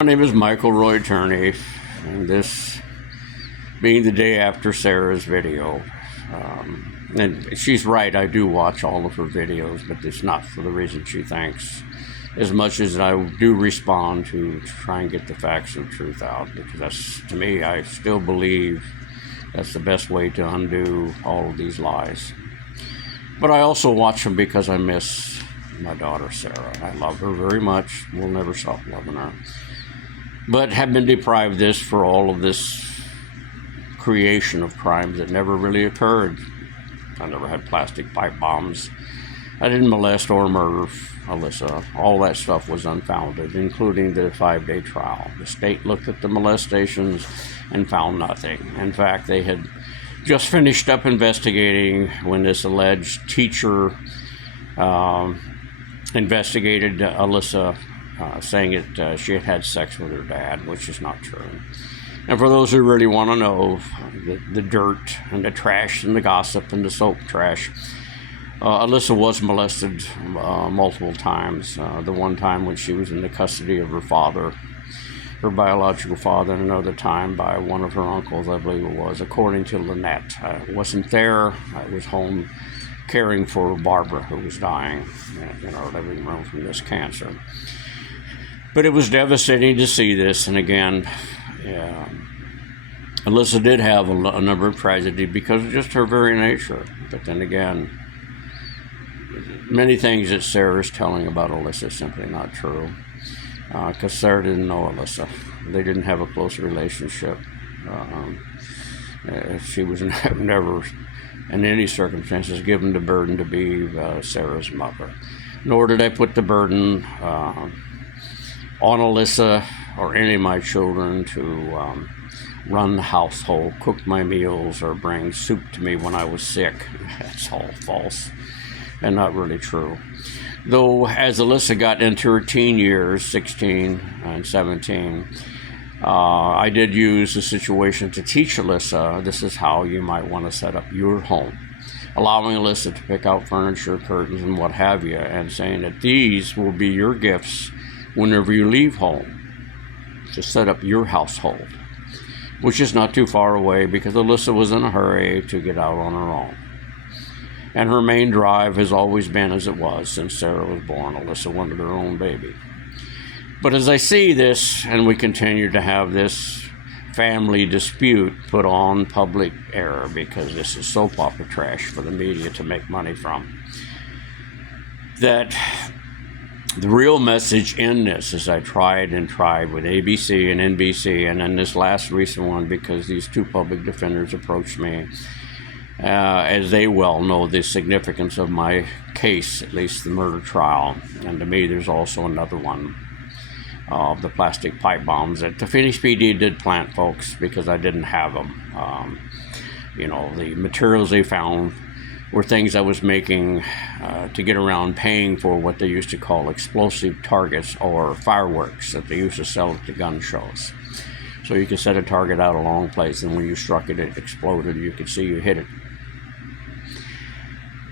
My name is Michael Roy Turney, and this being the day after Sarah's video. And she's right, I do watch all of her videos, but it's not for the reason she thinks. As much as I do respond to try and get the facts and truth out, because that's, to me, I still believe that's the best way to undo all of these lies. But I also watch them because I miss my daughter Sarah. I love her very much. We'll never stop loving her. But have been deprived of this for all of this creation of crimes that never really occurred. I never had plastic pipe bombs. I didn't molest or murder Alyssa. All that stuff was unfounded, including the 5-day trial. The state looked at the molestations and found nothing. In fact, they had just finished up investigating when this alleged teacher investigated Alyssa, saying that she had had sex with her dad, which is not true. And for those who really want to know the dirt and the trash and the gossip and the soap trash, Alyssa was molested multiple times. The one time when she was in the custody of her father, her biological father, and another time by one of her uncles, I believe it was, according to Lynette. I wasn't there. I was home caring for Barbara, who was dying in our living room from this cancer. But it was devastating to see this, and again, Alyssa did have a number of tragedies because of just her very nature. But then again, many things that Sarah is telling about Alyssa is simply not true, because Sarah didn't know Alyssa. They didn't have a close relationship. She was never, in any circumstances, given the burden to be Sarah's mother. Nor did I put the burden on Alyssa or any of my children to run the household, cook my meals, or bring soup to me when I was sick. That's all false and not really true. Though as Alyssa got into her teen years, 16 and 17, I did use the situation to teach Alyssa this is how you might want to set up your home, allowing Alyssa to pick out furniture, curtains, and what have you, and saying that these will be your gifts whenever you leave home to set up your household, which is not too far away because Alyssa was in a hurry to get out on her own. And her main drive has always been as it was since Sarah was born. Alyssa wanted her own baby. But as I see this, and we continue to have this family dispute put on public air because this is soap opera trash for the media to make money from, that the real message in this, as I tried with ABC and NBC, and then this last recent one, because these two public defenders approached me, as they well know the significance of my case, at least the murder trial. And to me, there's also another one of the plastic pipe bombs that the Phoenix PD did plant, folks, because I didn't have them. The materials they found were things I was making to get around paying for what they used to call explosive targets or fireworks that they used to sell at the gun shows. So you could set a target out a long place, and when you struck it, it exploded. You could see you hit it.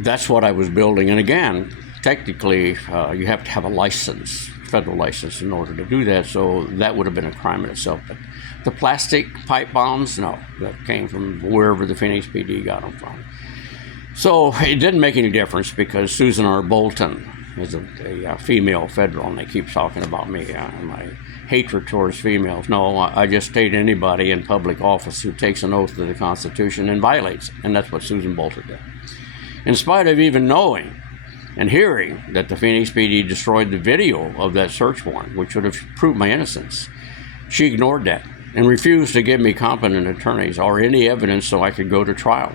That's what I was building. And again, technically, you have to have a license, federal license, in order to do that. So that would have been a crime in itself. But the plastic pipe bombs, no, that came from wherever the Phoenix PD got them from. So it didn't make any difference because Susan R. Bolton is a female federal, and they keep talking about me, my hatred towards females. No, I just state anybody in public office who takes an oath to the Constitution and violates it, and that's what Susan Bolton did. In spite of even knowing and hearing that the Phoenix PD destroyed the video of that search warrant, which would have proved my innocence, she ignored that and refused to give me competent attorneys or any evidence so I could go to trial.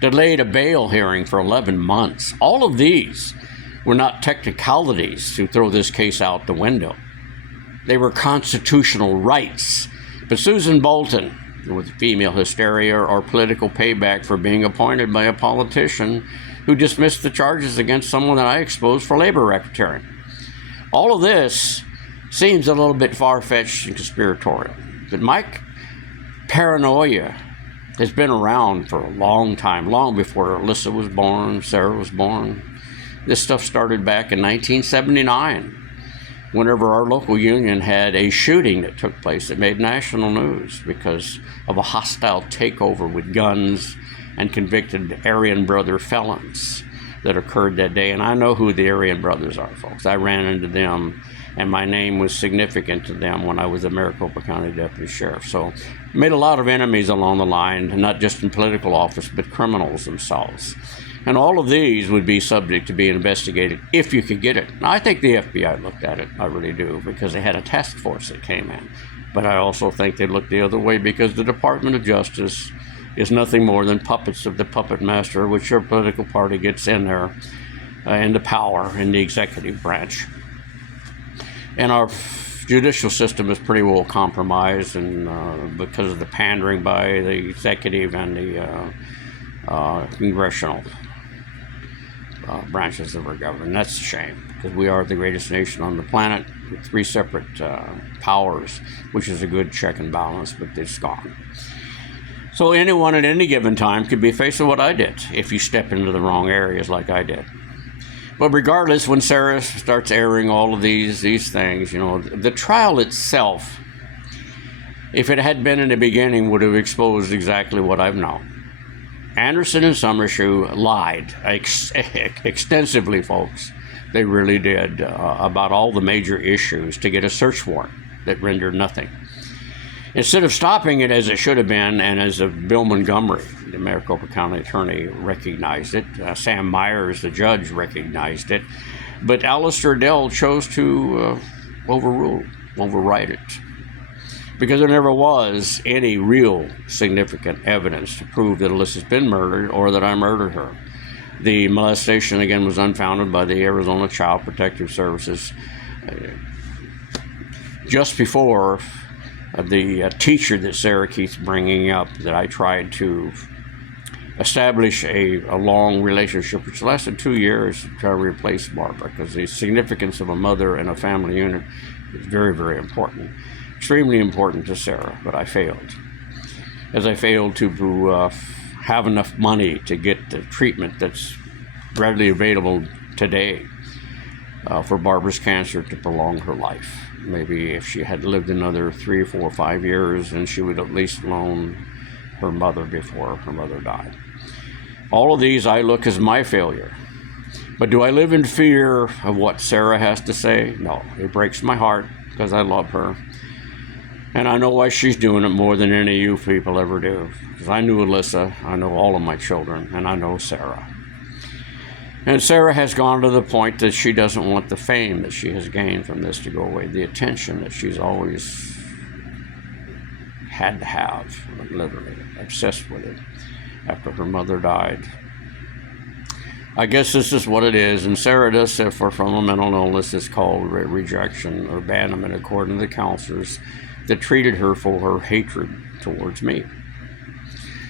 Delayed a bail hearing for 11 months. All of these were not technicalities to throw this case out the window. They were constitutional rights. But Susan Bolton, with female hysteria or political payback for being appointed by a politician who dismissed the charges against someone that I exposed for labor racketeering. All of this seems a little bit far-fetched and conspiratorial. But my paranoia has been around for a long time, long before Alyssa was born, Sarah was born. This stuff started back in 1979. whenever our local union had a shooting that took place that made national news because of a hostile takeover with guns and convicted Aryan brother felons that occurred that day. And I know who the Aryan brothers are, folks. I ran into them, and my name was significant to them when I was the Maricopa County Deputy Sheriff. So made a lot of enemies along the line, not just in political office, but criminals themselves. And all of these would be subject to being investigated if you could get it. Now, I think the FBI looked at it, I really do, because they had a task force that came in. But I also think they looked the other way because the Department of Justice is nothing more than puppets of the puppet master, whichever political party gets in there, into power in the executive branch. And our judicial system is pretty well compromised, and because of the pandering by the executive and the congressional branches of our government. That's a shame, because we are the greatest nation on the planet with 3 separate powers, which is a good check and balance, but it's gone. So anyone at any given time could be faced with what I did if you step into the wrong areas like I did. But regardless, when Sarah starts airing all of these things, the trial itself, if it had been in the beginning, would have exposed exactly what I've known. Anderson and Summershoe lied extensively, folks. They really did, about all the major issues to get a search warrant that rendered nothing. Instead of stopping it as it should have been, and as Bill Montgomery, the Maricopa County attorney, recognized it, Sam Myers, the judge, recognized it, but Alistair Dell chose to override it, because there never was any real significant evidence to prove that Alyssa's been murdered or that I murdered her. The molestation, again, was unfounded by the Arizona Child Protective Services. Just before the teacher that Sarah keeps bringing up, that I tried to establish a long relationship, which lasted 2 years, to try to replace Barbara, because the significance of a mother and a family unit is very, very important. Extremely important to Sarah, but I failed. As I failed to have enough money to get the treatment that's readily available today for Barbara's cancer to prolong her life. Maybe if she had lived another 3, 4, 5 years, then she would at least known her mother before her mother died. All of these I look as my failure. But do I live in fear of what Sarah has to say? No. It breaks my heart because I love her. And I know why she's doing it more than any of you people ever do. Because I knew Alyssa, I know all of my children, and I know Sarah. And Sarah has gone to the point that she doesn't want the fame that she has gained from this to go away, the attention that she's always had to have, literally obsessed with it, after her mother died. I guess this is what it is, and Sarah does suffer from a mental illness that's called rejection or abandonment, according to the counselors that treated her for her hatred towards me.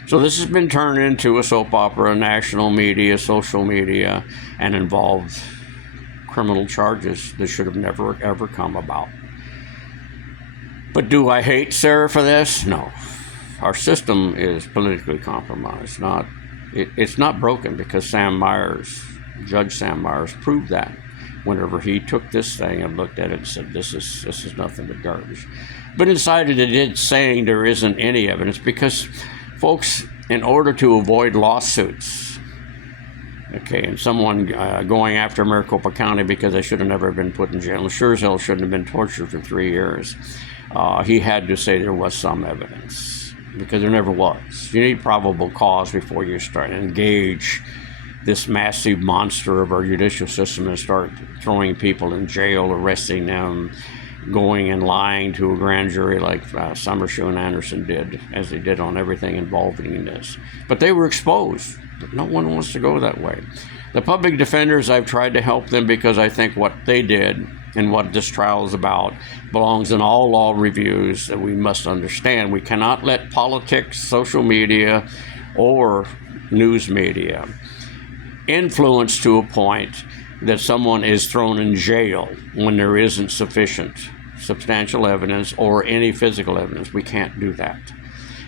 So this has been turned into a soap opera, national media, social media, and involved criminal charges that should have never, ever come about. But do I hate Sarah for this? No. Our system is politically compromised. It's not broken, because Judge Sam Myers proved that whenever he took this thing and looked at it and said, this is nothing but garbage. But inside it is saying there isn't any evidence, because folks, in order to avoid lawsuits, and someone going after Maricopa County because they should have never been put in jail, and sure as hell shouldn't have been tortured for 3 years, he had to say there was some evidence, because there never was. You need probable cause before you start to engage this massive monster of our judicial system and start throwing people in jail, arresting them, going and lying to a grand jury like Summershoe and Anderson did, as they did on everything involving this. But they were exposed. But no one wants to go that way. The public defenders, I've tried to help them, because I think what they did and what this trial is about belongs in all law reviews that we must understand. We cannot let politics, social media, or news media influence to a point that someone is thrown in jail when there isn't substantial evidence or any physical evidence. We can't do that.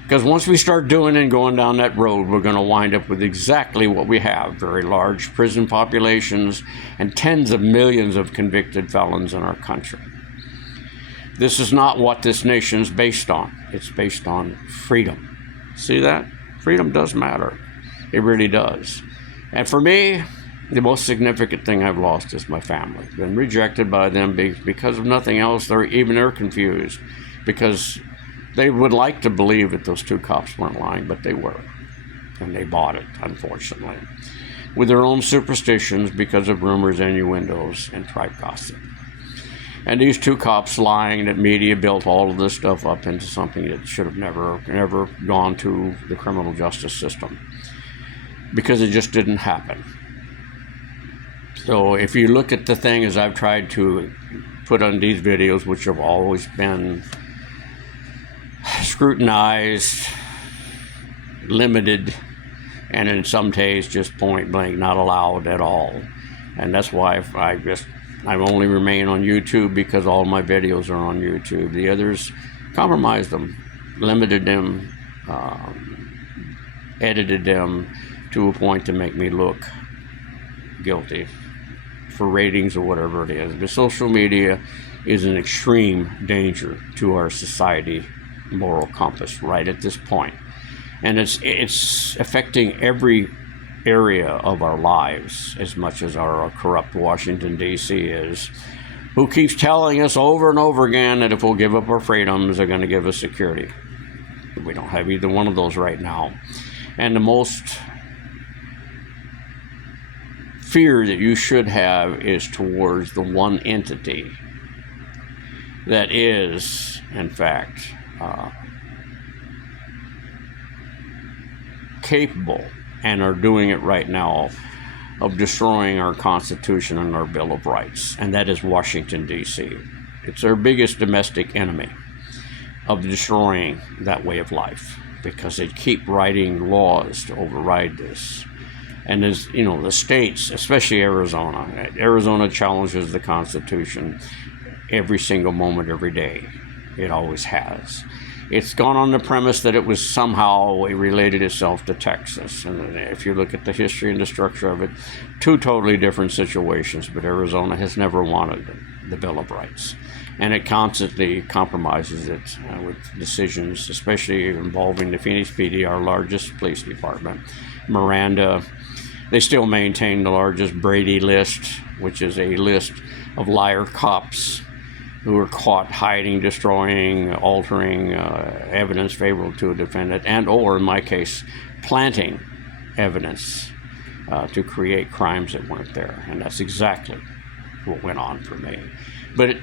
Because once we start doing and going down that road, we're going to wind up with exactly what we have: very large prison populations and tens of millions of convicted felons in our country. This is not what this nation's based on. It's based on freedom. See that? Freedom does matter. It really does. And for me, the most significant thing I've lost is my family. Been rejected by them because of nothing else. They're confused because they would like to believe that those two cops weren't lying, but they were. And they bought it, unfortunately, with their own superstitions because of rumors, innuendos, and tribe gossip. And these two cops lying that media built all of this stuff up into something that should have never gone to the criminal justice system, because it just didn't happen. So if you look at the thing as I've tried to put on these videos, which have always been scrutinized, limited, and in some cases just point blank not allowed at all. And that's why I only remain on YouTube, because all my videos are on YouTube. The others compromised them, limited them, edited them to a point to make me look guilty for ratings or whatever it is. But social media is an extreme danger to our society moral compass right at this point. And it's affecting every area of our lives as much as our corrupt Washington, D.C. is, who keeps telling us over and over again that if we'll give up our freedoms, they're going to give us security. We don't have either one of those right now. And the most fear that you should have is towards the one entity that is, in fact, capable, and are doing it right now, of destroying our Constitution and our Bill of Rights, and that is Washington, D.C. It's our biggest domestic enemy of destroying that way of life, because they keep writing laws to override this. And as you know, the states, especially Arizona challenges the Constitution every single moment, every day. It always has. It's gone on the premise that it was somehow it related itself to Texas. And if you look at the history and the structure of it, two totally different situations. But Arizona has never wanted the Bill of Rights. And it constantly compromises it with decisions, especially involving the Phoenix PD, our largest police department. Miranda, they still maintain the largest Brady list, which is a list of liar cops who are caught hiding, destroying, altering evidence favorable to a defendant, and or, in my case, planting evidence to create crimes that weren't there. And that's exactly what went on for me. But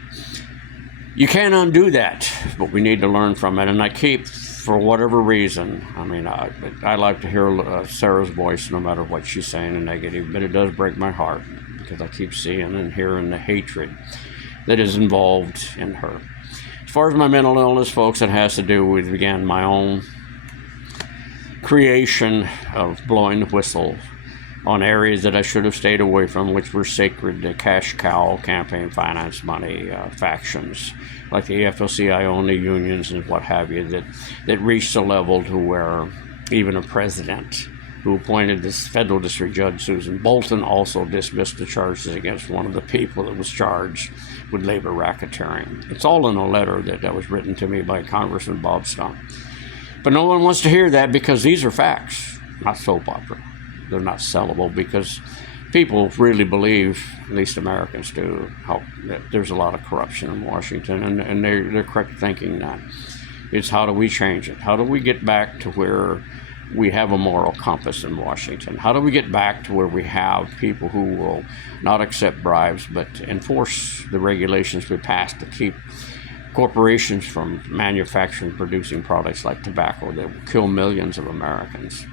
you can't undo that, but we need to learn from it. And I keep, for whatever reason, I mean, I like to hear Sarah's voice no matter what she's saying in negative, but it does break my heart because I keep seeing and hearing the hatred that is involved in her. As far as my mental illness, folks, it has to do with, again, my own creation of blowing the whistle on areas that I should have stayed away from, which were sacred to cash cow, campaign finance money, factions, like the AFL-CIO and the unions and what have you, that reached a level to where even a president who appointed this federal district judge, Susan Bolton, also dismissed the charges against one of the people that was charged with labor racketeering. It's all in a letter that was written to me by Congressman Bob Stump. But no one wants to hear that because these are facts, not soap opera. They're not sellable because people really believe, at least Americans do, that there's a lot of corruption in Washington, and they're correct thinking that. It's how do we change it? How do we get back to where we have a moral compass in Washington? How do we get back to where we have people who will not accept bribes but enforce the regulations we pass to keep corporations from manufacturing and producing products like tobacco that will kill millions of Americans?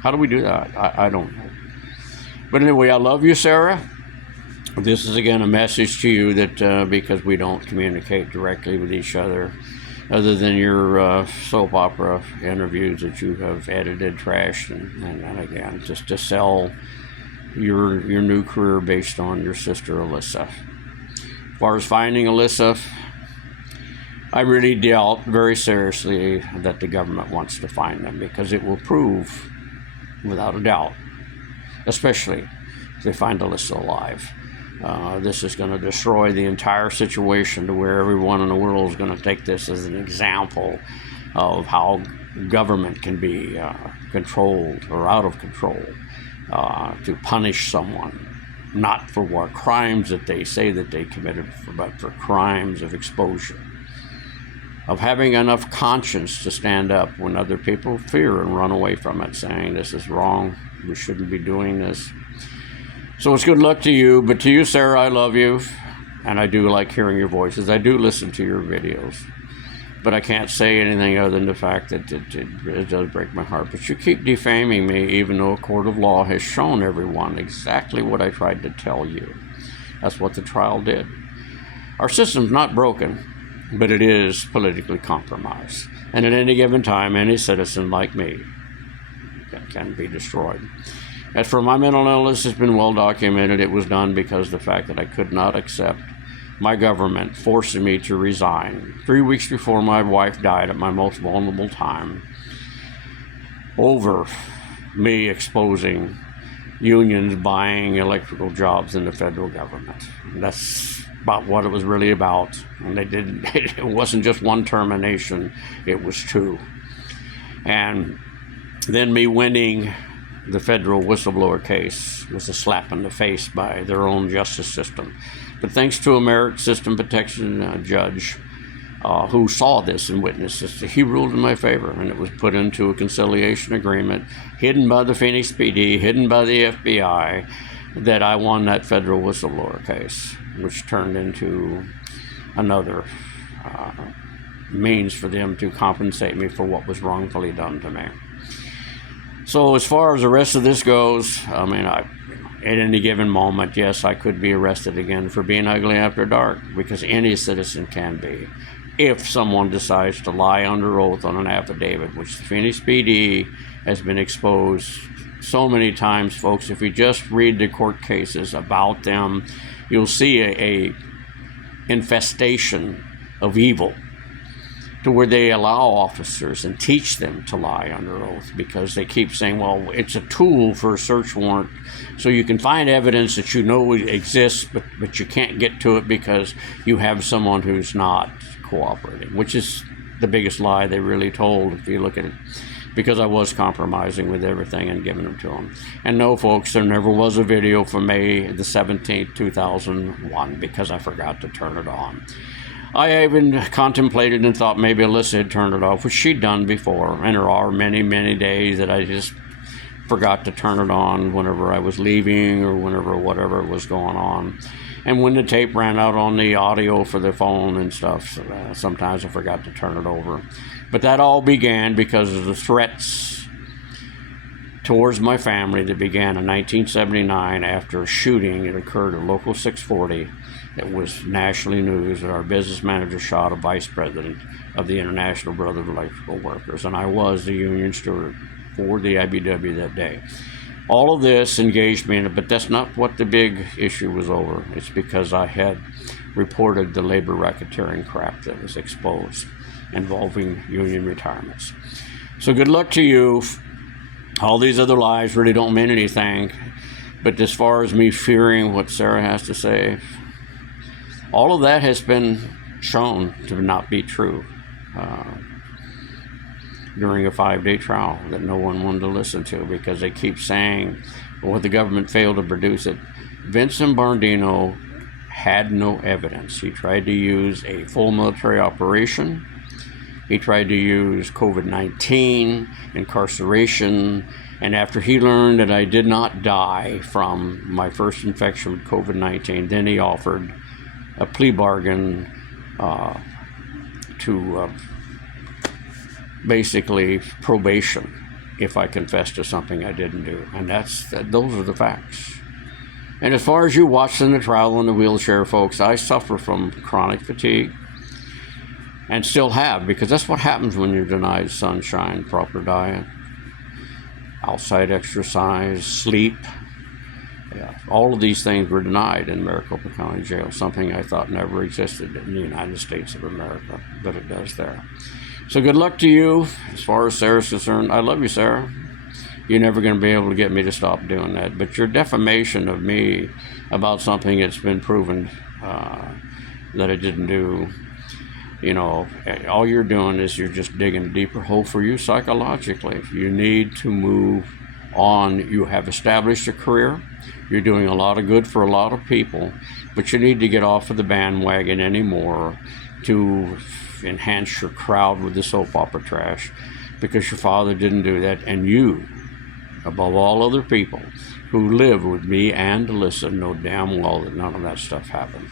How do we do that? I don't know. But anyway, I love you, Sarah. This is, again, a message to you that because we don't communicate directly with each other than your soap opera interviews that you have edited, trashed, and again, just to sell your new career based on your sister, Alyssa. As far as finding Alyssa, I really doubt very seriously that the government wants to find them, because it will prove, without a doubt, especially if they find Alyssa alive, This is going to destroy the entire situation, to where everyone in the world is going to take this as an example of how government can be controlled or out of control, to punish someone, not for what crimes that they say that they committed, but for crimes of exposure, of having enough conscience to stand up when other people fear and run away from it, saying this is wrong, we shouldn't be doing this. So it's good luck to you, but to you, Sarah, I love you, and I do like hearing your voices. I do listen to your videos, but I can't say anything other than the fact that it does break my heart. But you keep defaming me, even though a court of law has shown everyone exactly what I tried to tell you. That's what the trial did. Our system's not broken, but it is politically compromised. And at any given time, any citizen like me can be destroyed. As for my mental illness, it's been well documented. It was done because the fact that I could not accept my government forcing me to resign 3 weeks before my wife died at my most vulnerable time, over me exposing unions buying electrical jobs in the federal government. That's about what it was really about. And they didn't, it wasn't just one termination, it was two. And then me winning the federal whistleblower case was a slap in the face by their own justice system. But thanks to a merit system protection judge who saw this and witnessed this, he ruled in my favor, and it was put into a conciliation agreement hidden by the Phoenix PD, hidden by the FBI, that I won that federal whistleblower case, which turned into another means for them to compensate me for what was wrongfully done to me. So as far as the rest of this goes, I mean, at any given moment, yes, I could be arrested again for being ugly after dark, because any citizen can be, if someone decides to lie under oath on an affidavit, which the Phoenix PD has been exposed so many times, folks. If you just read the court cases about them, you'll see a infestation of evil, to where they allow officers and teach them to lie under oath, because they keep saying, well, it's a tool for a search warrant, so you can find evidence that you know exists, but you can't get to it because you have someone who's not cooperating, which is the biggest lie they really told, if you look at it, because I was compromising with everything and giving them to them. And no, folks, there never was a video for May the 17th, 2001, because I forgot to turn it on. I even contemplated and thought maybe Alyssa had turned it off, which she'd done before, and there are many, many days that I just forgot to turn it on whenever I was leaving or whatever was going on. And when the tape ran out on the audio for the phone and stuff, sometimes I forgot to turn it over. But that all began because of the threats towards my family that began in 1979 after a shooting that occurred at Local 640. It was nationally news that our business manager shot a vice president of the International Brotherhood of Electrical Workers, and I was the union steward for the IBW that day. All of this engaged me in it, but that's not what the big issue was over. It's because I had reported the labor racketeering crap that was exposed involving union retirements. So good luck to you. All these other lies really don't mean anything, but as far as me fearing what Sarah has to say, all of that has been shown to not be true during a 5-day trial that no one wanted to listen to, because they keep saying, well, the government failed to produce it. Vincent Bardino had no evidence. He tried to use a full military operation. He tried to use COVID-19, incarceration, and after he learned that I did not die from my first infection with COVID-19, then he offered a plea bargain to basically probation if I confessed to something I didn't do. And those are the facts. And as far as you watching the trial in the wheelchair, folks, I suffer from chronic fatigue, and still have, because that's what happens when you're denied sunshine, proper diet, outside exercise, sleep. Yeah, all of these things were denied in Maricopa County Jail, something I thought never existed in the United States of America, but it does there. So good luck to you. As far as Sarah's concerned, I love you, Sarah. you're never going to be able to get me to stop doing that. But your defamation of me about something that's been proven that I didn't do, all you're doing is you're just digging a deeper hole for you psychologically. You need to move on. You have established a career. You're doing a lot of good for a lot of people, but you need to get off of the bandwagon anymore to enhance your crowd with the soap opera trash, because your father didn't do that, and you, above all other people who live with me and Alyssa, know damn well that none of that stuff happened.